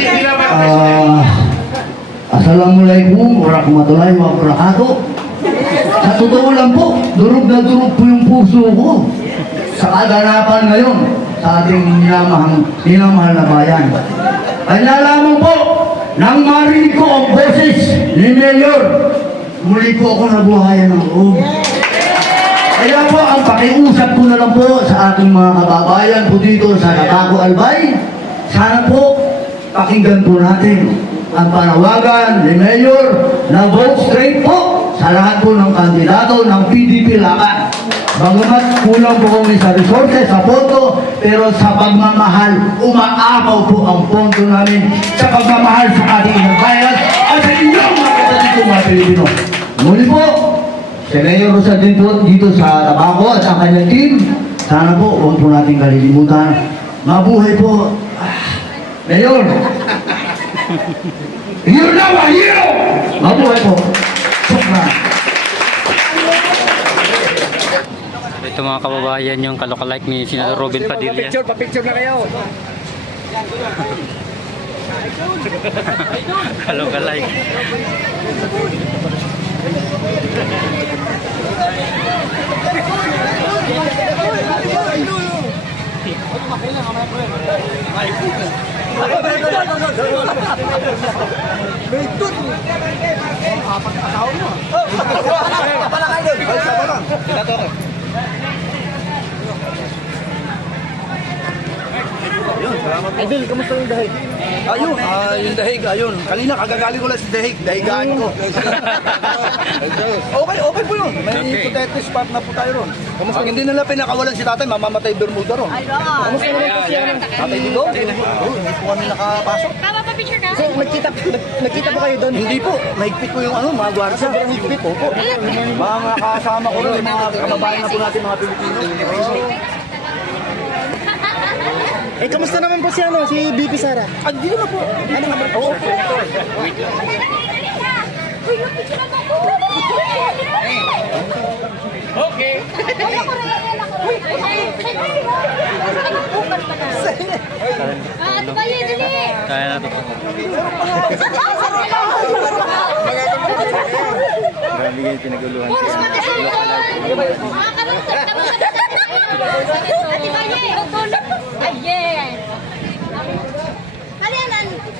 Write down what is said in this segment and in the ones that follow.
Ah, Assalamualaikum warahmatullahi wabarakatuh. Sa totoo lang po, durog na durog po yung puso ko sa kaganapan ngayon sa ating minamahal, minamahal na bayan. Ay nalaman po, nang marinig ko ang boses ni Mayor, muli po ako nabuhayan ng loob. Kaya po, ang pakiusap ko na lang po sa ating mga kababayan po dito sa Natago Albay, sana po pakinggan po natin ang panawagan ni Mayor na vote straight po sa lahat po ng kandidato ng PDP laban. Bagamat kulang po kami sa resources, sa pondo, pero sa pagmamahal, umaapaw po ang pondo namin sa pagmamahal sa ating inang bayan at sa inyong mga kapatid ko mga Pilipino. Muli po, Si Mayor Rosa din po dito sa Tabaco at ang kanyang team. Sana po, huwag po natin kalilimutan. Mabuhay po. Mayor! Hero na ba? Hero! Mabuhay po. Sokra. Ito mga kababayan yung kalokalike ni Senador Robin Padilla. Picture, pa-picture na kayo. kalokalike. Idol, kamusta yung dahig? Ayun, ah, yung dahig, ayun. Kanina, kagagaling ko lang sa dahig, dahigaan ko. okay, okay po yun. May hypothetical spot na po tayo ron. Pag hindi nila pinakawalan si tatay, mamamatay Bermuda ron. Kamusta naman po siya? Tatay dito? Oo, hindi po kami nakapasok. Tama pa picture ka? So, nagkita, nagkita po kayo doon? Hindi po, mahigpit po yung ano, mga gwardiya. Sobrang higpit po. Mga mga kasama ko rin, mga kababayan na po natin, mga Pilipino. Eh, kamusta naman po si, ano, si BP Sara? Ah, di naman po. Ano naman? Oo. Okay. Kaya na to. Grabe yung pinaguluhan. Puros pa kasi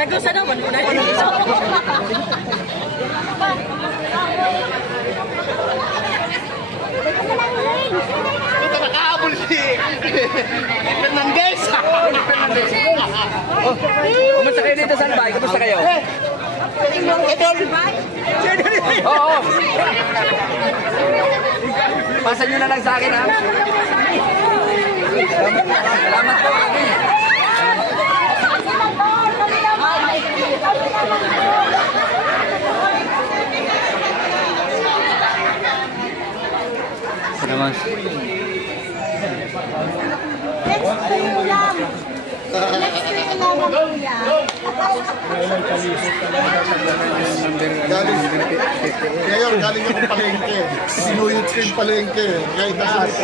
na. Padagosa naman mo na Nakahabol si Fernandez. Kamusta kayo dito sa Albay? Kamusta kayo? Oo. Pasa nyo na lang sa akin, ha? Salamat po. Galing, ngayon, galing akong palengke. Sinuyot ko yung palengke. Kaya taas.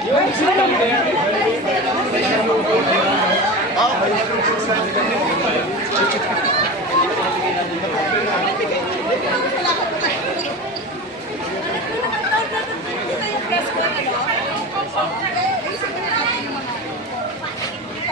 Yung mga kandidato.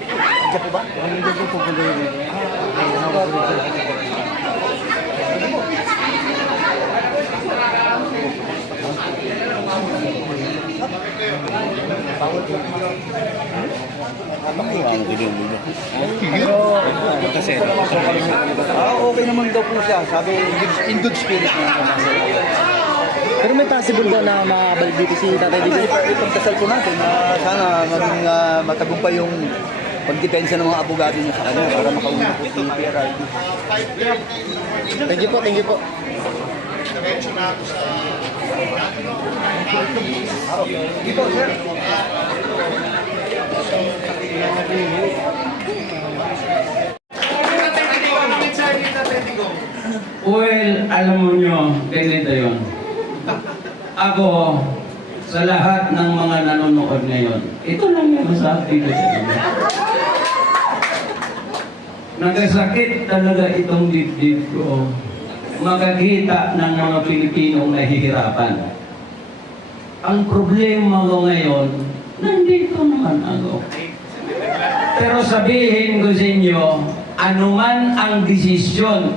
dyan po ba? Dyan po po Ah, okay naman daw po siya. Sabi, in good spirit naman. Pero may possible daw na makabalik dito si Tatay Digong. Ipagdasal po natin na sana maging ah, matagumpay yung pagdepensa ng mga abogado niya sa kanya para makauna po si PRRD. Thank you po, thank you po. Hindi po, sir. Well, alam mo nyo, ganito yun. Ako, sa lahat ng mga nanonood ngayon, ito lang yung masabi ko sa inyo. Nagasakit talaga itong dibdib ko. Makakita ng mga Pilipinong nahihirapan. Ang problema ko ngayon, nandito naman ako. Pero sabihin ko sa inyo, anuman ang desisyon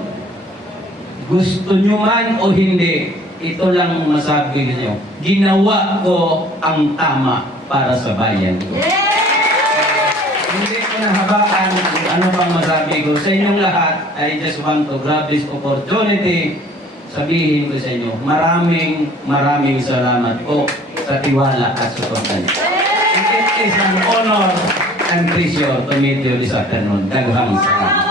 gusto nyo man o hindi, ito lang masabi ko nyo. Ginawa ko ang tama para sa bayan ko. Hindi ko nahabaan ano pang masabi ko. Sa inyong lahat, I just want to grab this opportunity. Sabihin ko sa inyo, maraming maraming salamat po sa tiwala at suporta niyo. It is an honor and pleasure to meet you this afternoon. Daghang salamat.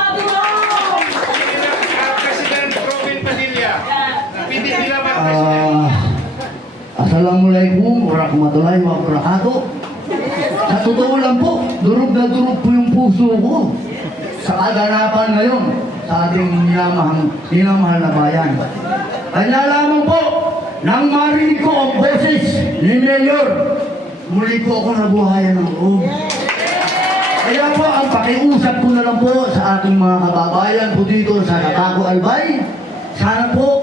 President Robin Padilla. PDP laban Ah, Assalamualaikum warahmatullahi wabarakatuh. Sa totoo lang po, durog na durog po yung puso ko kaganapan ngayon sa ating minamahal, minamahal na bayan. Kaya lamang po, nang marinig ko ang boses ni Mayor, muli po ako nabuhayan ng loob. Kaya po, ang pakiusap ko na lang po sa ating mga kababayan po dito sa Tabaco Albay, sana po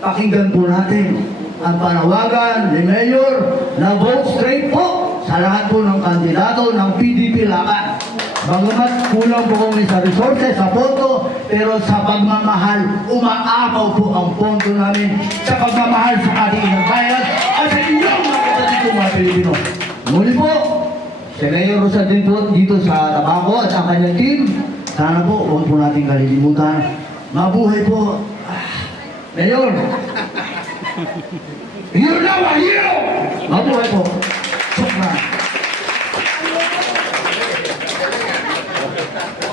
pakinggan po natin ang panawagan ni Mayor na vote straight po sa lahat po ng kandidato ng PDP laban. Bagamat kulang po kami sa resources, sa pondo, pero sa pagmamahal, umaapaw po ang pondo namin sa pagmamahal sa ating inang bayan at sa inyong mga kapatid mga Pilipino. Muli po, si Mayor din po dito sa Tabaco at ang kanyang team. Sana po, huwag po natin kalilimutan. Mabuhay po. Mayor! You know a hero! Mabuhay po. Sukran. Thank you.